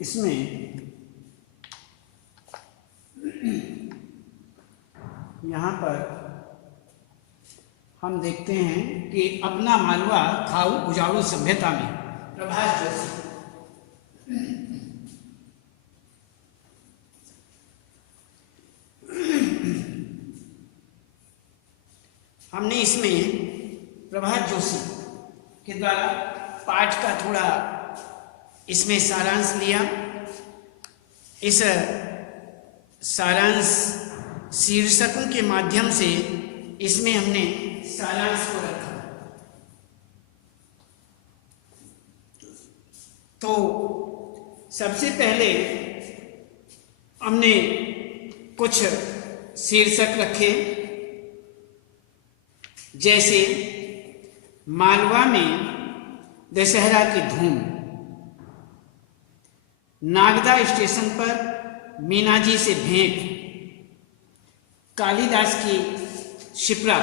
इसमें यहाँ पर हम देखते हैं कि अपना मालवा खाऊ उजाड़ू सभ्यता में प्रभाष जोशी हमने इसमें प्रभाष जोशी के द्वारा पाठ का थोड़ा इसमें सारांश लिया। इस सारांश शीर्षकों के माध्यम से इसमें हमने सारांश को रखा। तो सबसे पहले हमने कुछ शीर्षक रखे, जैसे मालवा में दशहरा की धूम, नागदा स्टेशन पर मीना जी से भेंट, कालिदास की शिप्रा,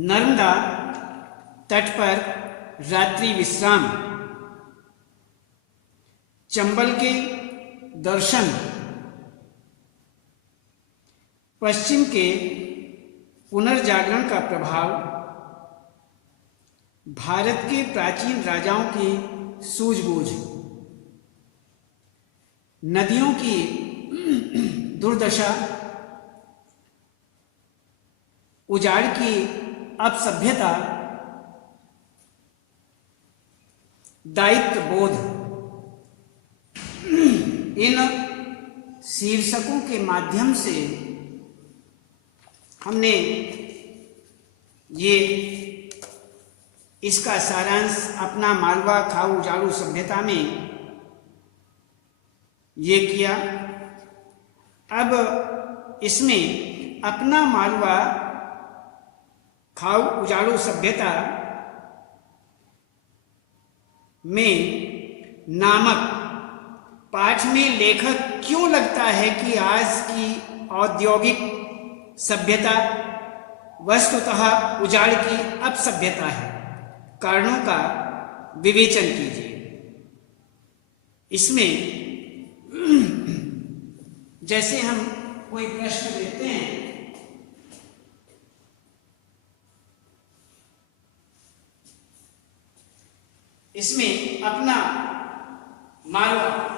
नर्मदा तट पर रात्रि विश्राम, चंबल के दर्शन, पश्चिम के पुनर्जागरण का प्रभाव, भारत के प्राचीन राजाओं की सूझबूझ, नदियों की दुर्दशा, उजाड़ की अपसभ्यता, दायित्व बोध। इन शीर्षकों के माध्यम से हमने ये इसका सारांश अपना मालवा खाऊ उजाड़ू सभ्यता में ये किया। अब इसमें अपना मालवा खाऊ उजाड़ू सभ्यता में नामक पाठ में लेखक क्यों लगता है कि आज की औद्योगिक सभ्यता वस्तुतः उजाड़ की अपसभ्यता है, कारणों का विवेचन कीजिए। इसमें जैसे हम कोई प्रश्न लेते हैं, इसमें अपना मालवा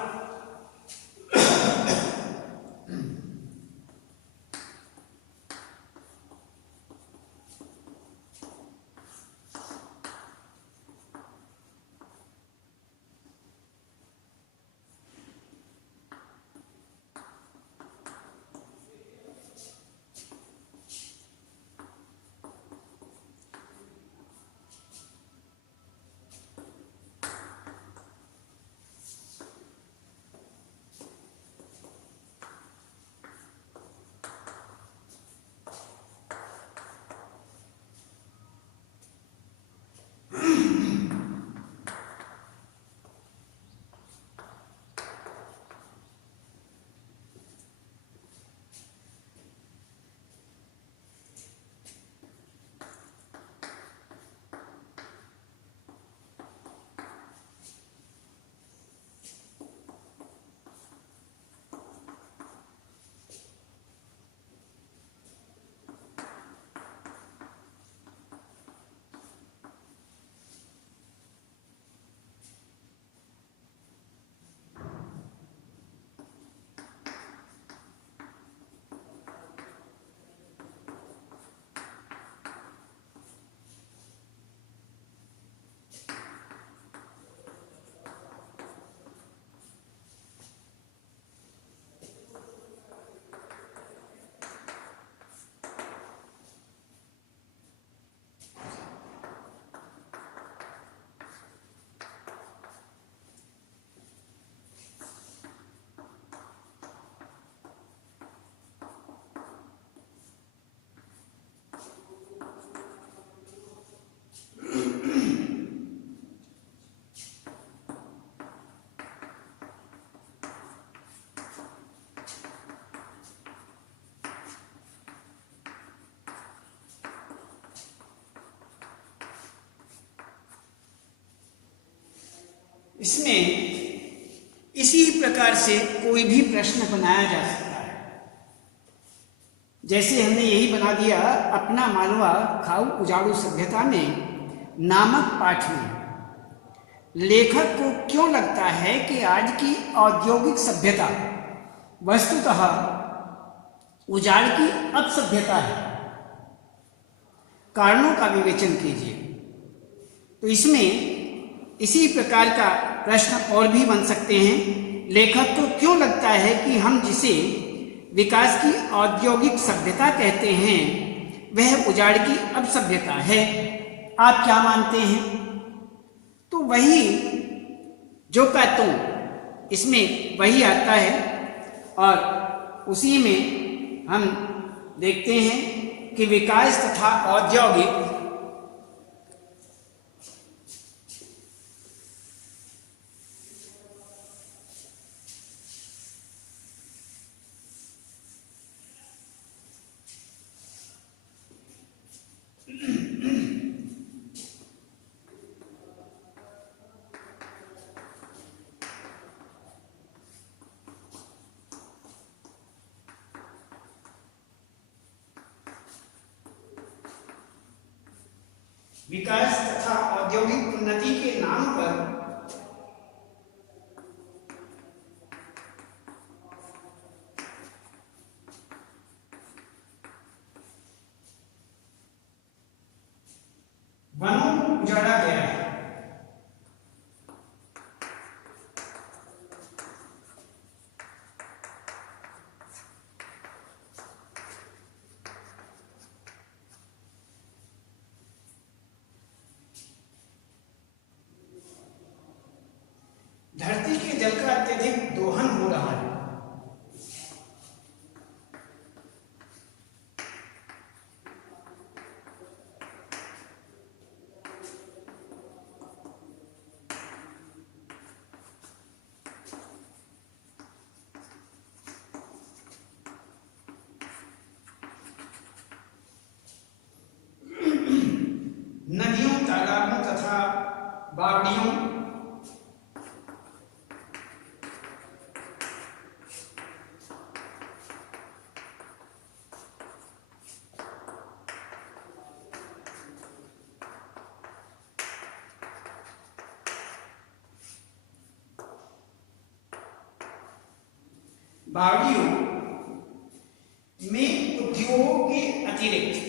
इसमें इसी प्रकार से कोई भी प्रश्न बनाया जा सकता है। जैसे हमने यही बना दिया, अपना मालवा खाऊ उजाड़ू सभ्यता में नामक पाठ में लेखक को क्यों लगता है कि आज की औद्योगिक सभ्यता वस्तुतः उजाड़ की अपसभ्यता है। कारणों का विवेचन कीजिए। तो इसमें इसी प्रकार का प्रश्न और भी बन सकते हैं। लेखक को क्यों लगता है कि हम जिसे विकास की औद्योगिक सभ्यता कहते हैं वह उजाड़ की अपसभ्यता है? आप क्या मानते हैं? तो वही जो का तो इसमें वही आता है और उसी में हम देखते हैं कि विकास तथा औद्योगिक विकास तथा औद्योगिक उन्नति के नाम पर वनों को उजाड़ा गया है। धरती के जल का अत्यधिक दोहन हो रहा है। नदियों, तालाबों तथा बावड़ियों बावड़ियों में उद्योगों के अतिरिक्त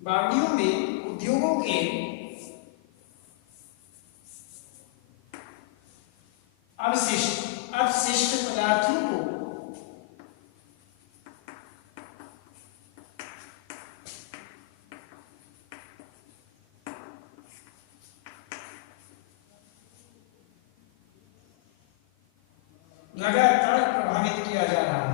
बावड़ियों में उद्योगों के अपशिष्ट पदार्थों को लगातार प्रभावित किया जा रहा है।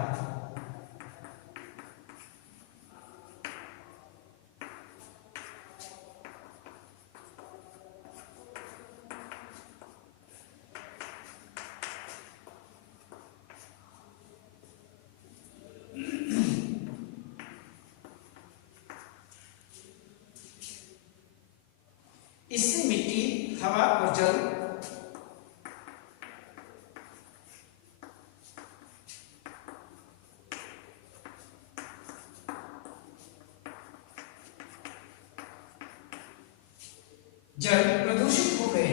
इससे मिट्टी, हवा और जल प्रदूषित हो गए।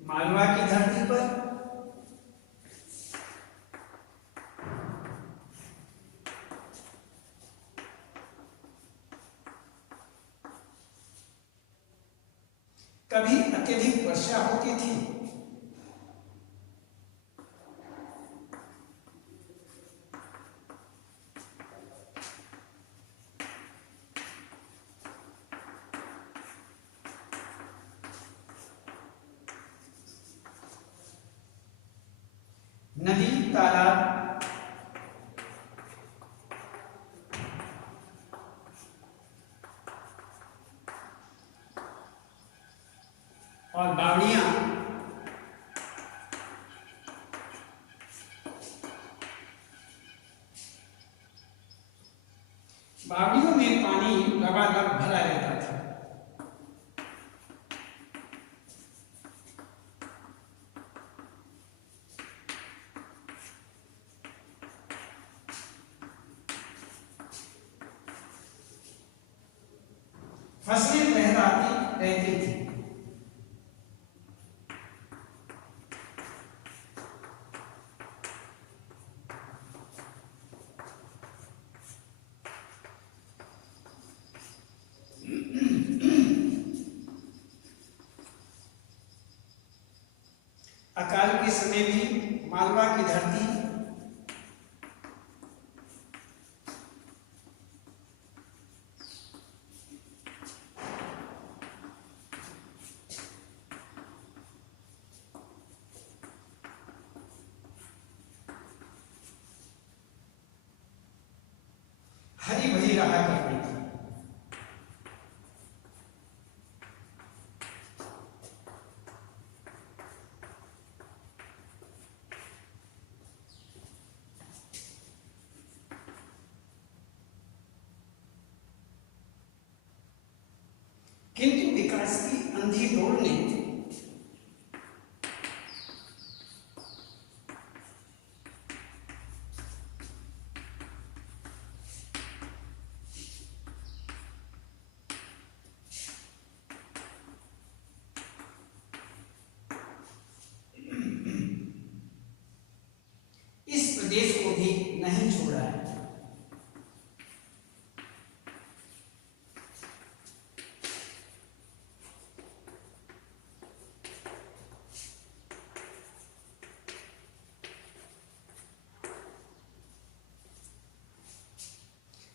मालवा की धरती पर कभी अत्यधिक वर्षा होती थी, नदी, तालाब बावड़ियां बावड़ियों में पानी लबालब भरा रहता था। फसलें लहराती रहती थी। अकाल के समय भी मालवा की धरती हरी भरी रहा करती थी। किंतु विकास की अंधी दौड़ ने इस प्रदेश को भी नहीं छोड़ा है।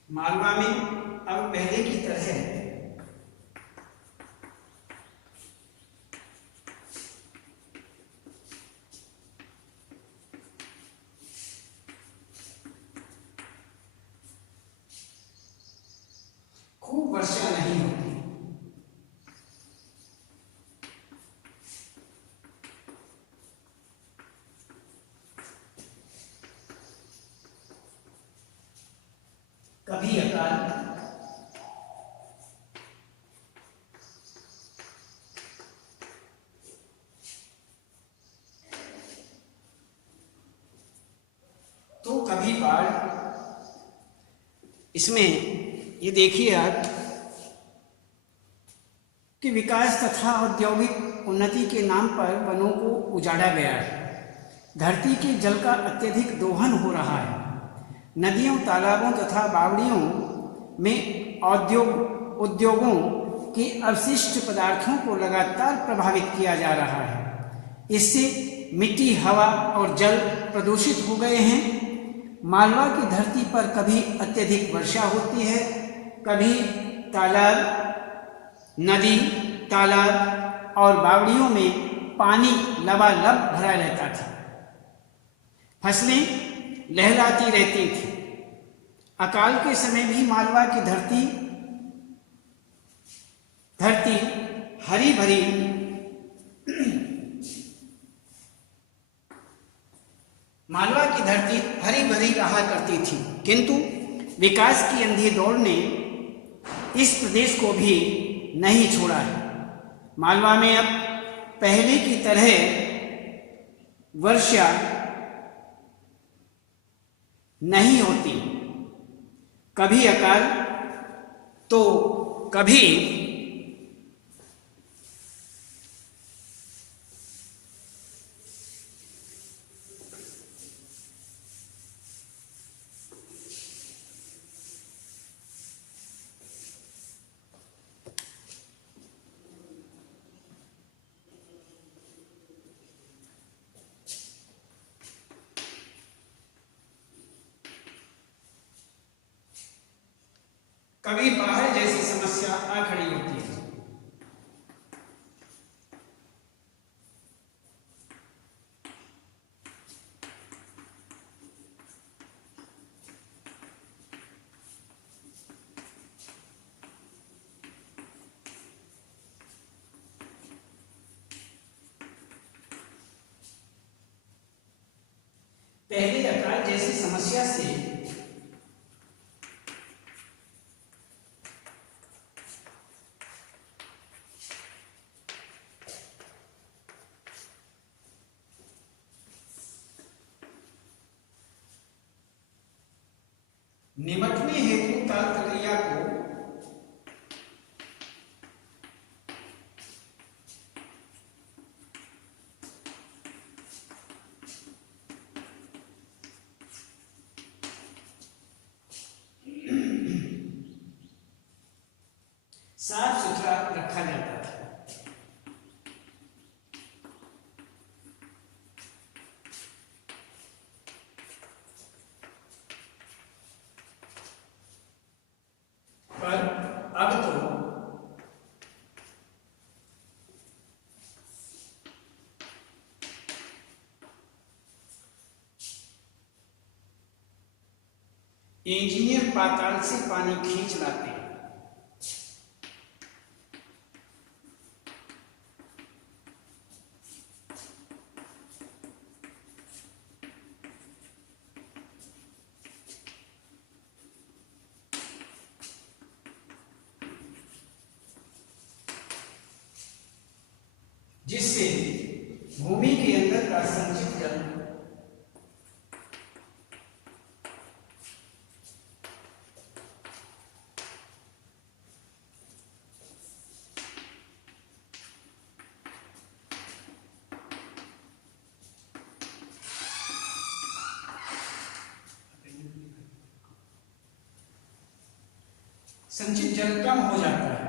मालवा में अब पहले की तरह खूब वर्षा नहीं होती। कभी अकाल तो कभी बाढ़। इसमें ये देखिए आप कि विकास तथा औद्योगिक उन्नति के नाम पर वनों को उजाड़ा गया है। धरती के जल का अत्यधिक दोहन हो रहा है। नदियों, तालाबों तथा बावड़ियों में उद्योगों के अवशिष्ट पदार्थों को लगातार प्रभावित किया जा रहा है। इससे मिट्टी, हवा और जल प्रदूषित हो गए हैं। मालवा की धरती पर कभी अत्यधिक वर्षा होती है, कभी नदी, तालाब और बावड़ियों में पानी लबालब भरा रहता था। फसलें लहराती रहती थी। अकाल के समय भी मालवा की धरती हरी भरी मालवा की धरती हरी भरी रहा करती थी, किंतु विकास की अंधी दौड़ ने इस प्रदेश को भी नहीं छोड़ा है। मालवा में अब पहले की तरह वर्षा नहीं होती। कभी अकाल तो कभी बाहर जैसी समस्या आ खड़ी होती है। पहले आकार जैसी समस्या से निपटने हेतु ताल प्रक्रिया को साफ सुथरा रखा जाता था। पर अब तो इंजीनियर पाताल से पानी खींच लाते हैं। जिससे भूमि के अंदर का संचित जल संचित जल कम हो जाता है।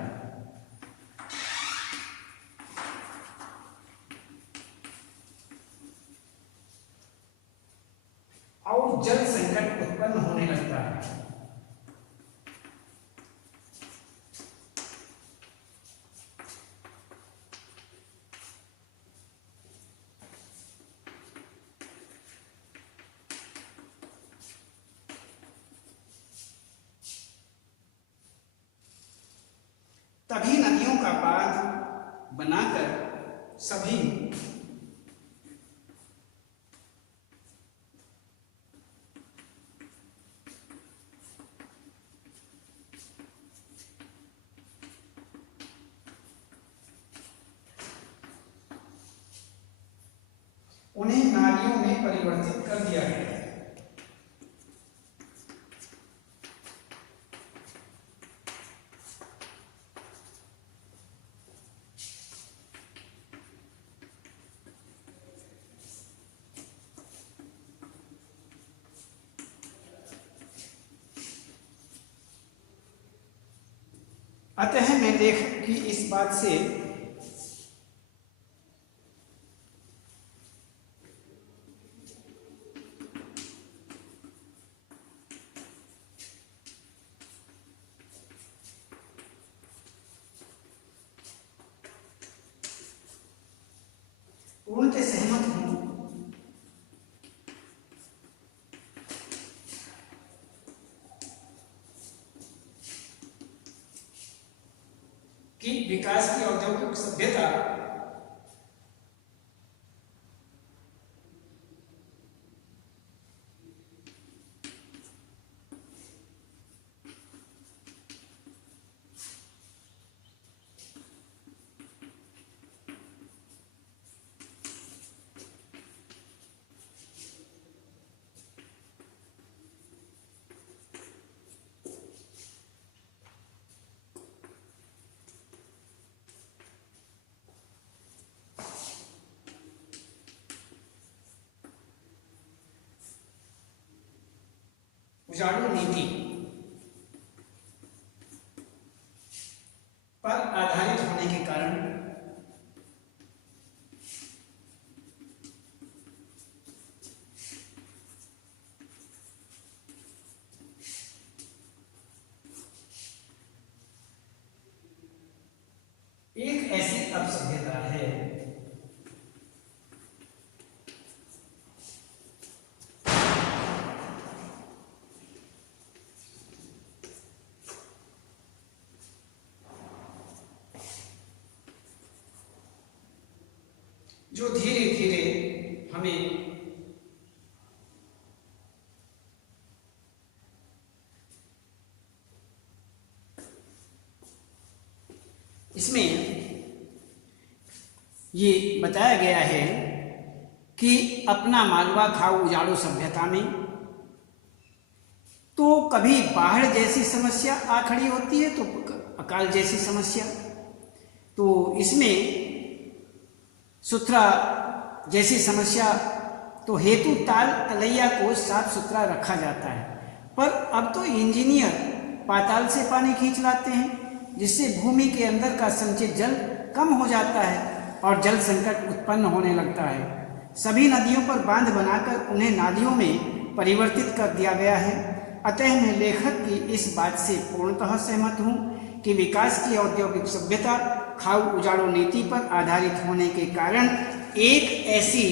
और जल संकट उत्पन्न होने लगता है। तभी नदियों का बांध बनाकर सभी उन्हें नालियों में परिवर्तित कर दिया गया। अतः मैं लेखक की इस बात से पूर्णतः सहमत हूं कि विकास की औद्योगिक सभ्यता उजाड़ू नीति पर आधारित होने के कारण एक ऐसी अपसभ्यता है जो धीरे धीरे हमें ये बताया गया है कि अपना मालवा खाओ उजाड़ो सभ्यता में, तो कभी बाढ़ जैसी समस्या आ खड़ी होती है तो अकाल जैसी समस्या। तो इसमें सुथरा जैसी समस्या तो हेतु ताल तलैया को साफ सुथरा रखा जाता है, पर अब तो इंजीनियर पाताल से पानी खींच लाते हैं, जिससे भूमि के अंदर का संचित जल कम हो जाता है और जल संकट उत्पन्न होने लगता है। सभी नदियों पर बांध बनाकर उन्हें नालियों में परिवर्तित कर दिया गया है। अतः मैं लेखक की इस बात से पूर्णतः सहमत हूँ कि विकास की औद्योगिक सभ्यता खाओ उजाड़ो नीति पर आधारित होने के कारण एक ऐसी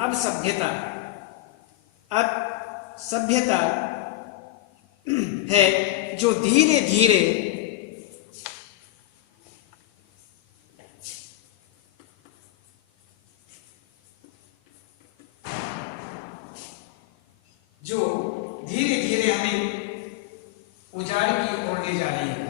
अब सभ्यता है जो धीरे धीरे हमें उजाड़ की ओर ले जा रही है।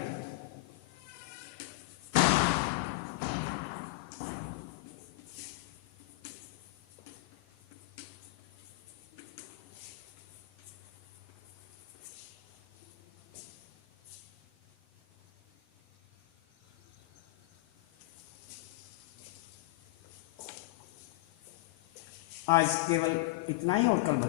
आज केवल इतना ही और कल